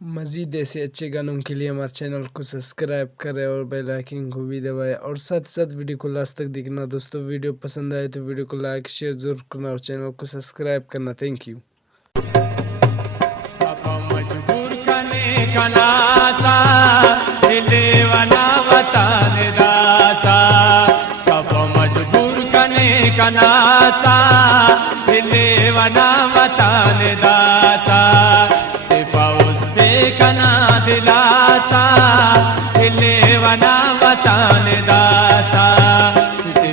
मज़ीद ऐसे अच्छे गानों के लिए हमारे चैनल को सब्सक्राइब करें और बेल आइकन को भी दबाएं और साथ साथ वीडियो को लास्ट तक देखना। दोस्तों वीडियो पसंद आए तो वीडियो को लाइक शेयर ज़रूर करना और चैनल को सब्सक्राइब करना। Thank you. मजबूर कने कनासा दिलेवना वतन दासा कब मजबूर कने कनासा दिलेवना वतन दासा पाउस्ते कना दिलासा दिलेवना वतन दासा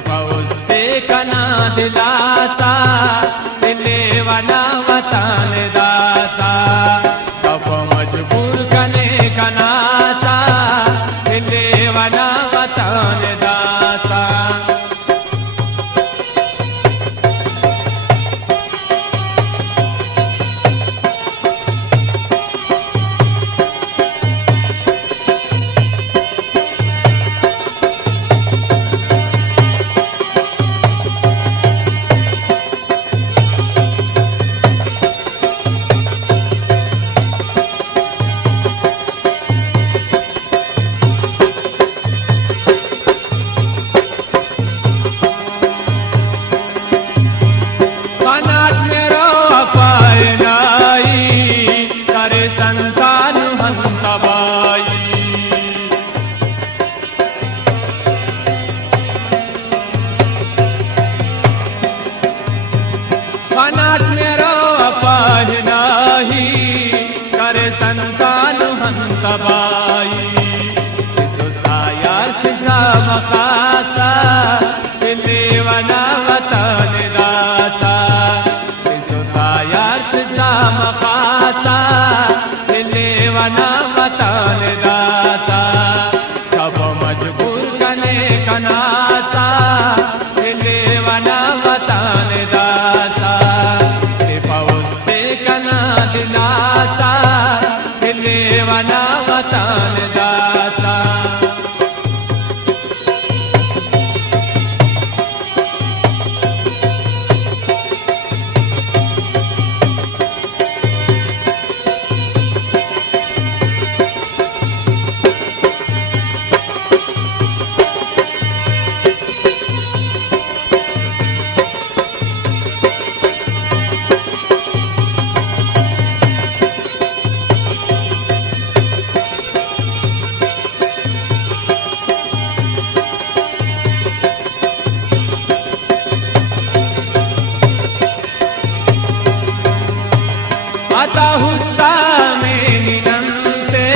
पाउस्ते कना दिलासा दिलेवना वतन दासा कब मजबूर कने कनासा दिलेवना वतन दासा संतान हंतबाई फनाट मेरो अपार नाही करे संतान हंतबाई सायार सिसा मखासा दिलेवना वतन दासा सायार सिसा मखासा दिलेवना वतन दासा कब मजबूर कने कनासा दिलेवना वतन दासा पाउस्ते कना दिलासा दिलेवना वतन दासा आता हुस्ता में निनंते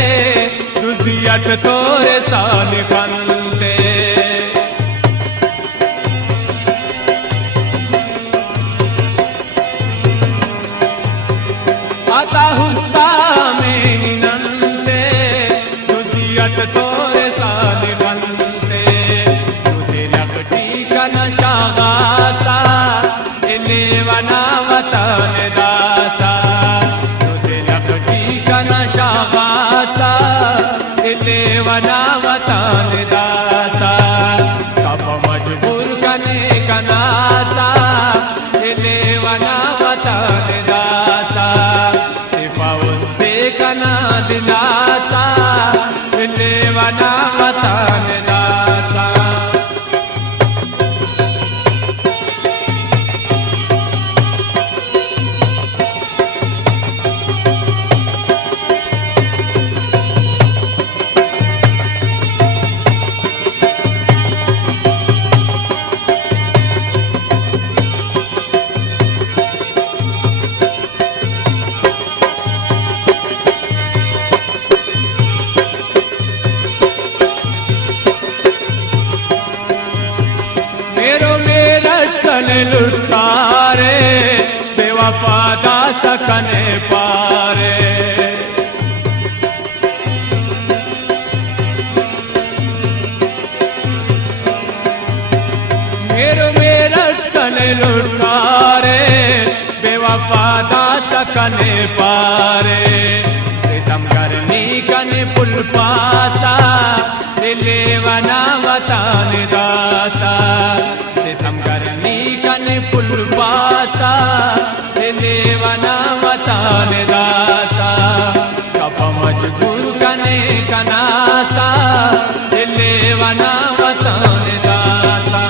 दुजियट तोरे साल कंते आता हुस्ता में निनंते दुजियट तोरे साल कंते तुझे लगती का नशा गासा दिलेवना वतन दासा नशा गासा दिलेवना वतन दासा कब मजबूर कने कनासा दिलेवना वतन दासा पाउस्ते कना दिलासा दिलेवना वतन दासा लुटारे बेवफादा सकने पारे मेरा कने लुटारे बेवफादा सकने पारे सितम करनी कने पुल पासा दिलेवना वतन दासा सितम करनी कने पुल पासा दिलेवना वतन दासा कब मजबूर कने कनासा दिले वना वतन दासा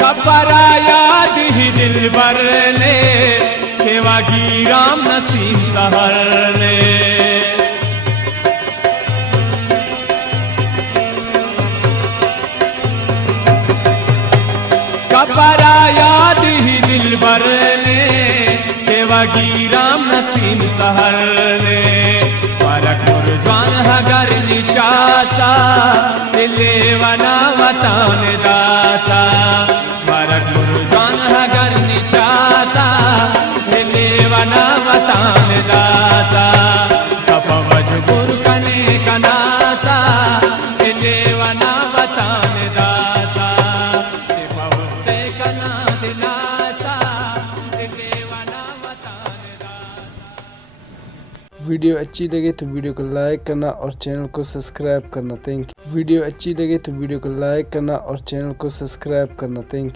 कपरा याद ही दिल भर ने केवा की राम नसीम सहर ने कपरा याद ही दिल भर ने केवा की राम नसीम सहर ने फरक मुरझान हगर निचासा दिले वना वतन दासा फरक मुरझान हगर निचासा दिले वना वतन दासा कप मजबूर कने कनासा दिले वना वतन दासा से कना दिलासा दिले वना वतन दासा। वीडियो अच्छी लगे तो वीडियो को लाइक करना और चैनल को सब्सक्राइब करना। Thank you. वीडियो अच्छी लगे तो वीडियो को लाइक करना और चैनल को सब्सक्राइब करना। Thank you.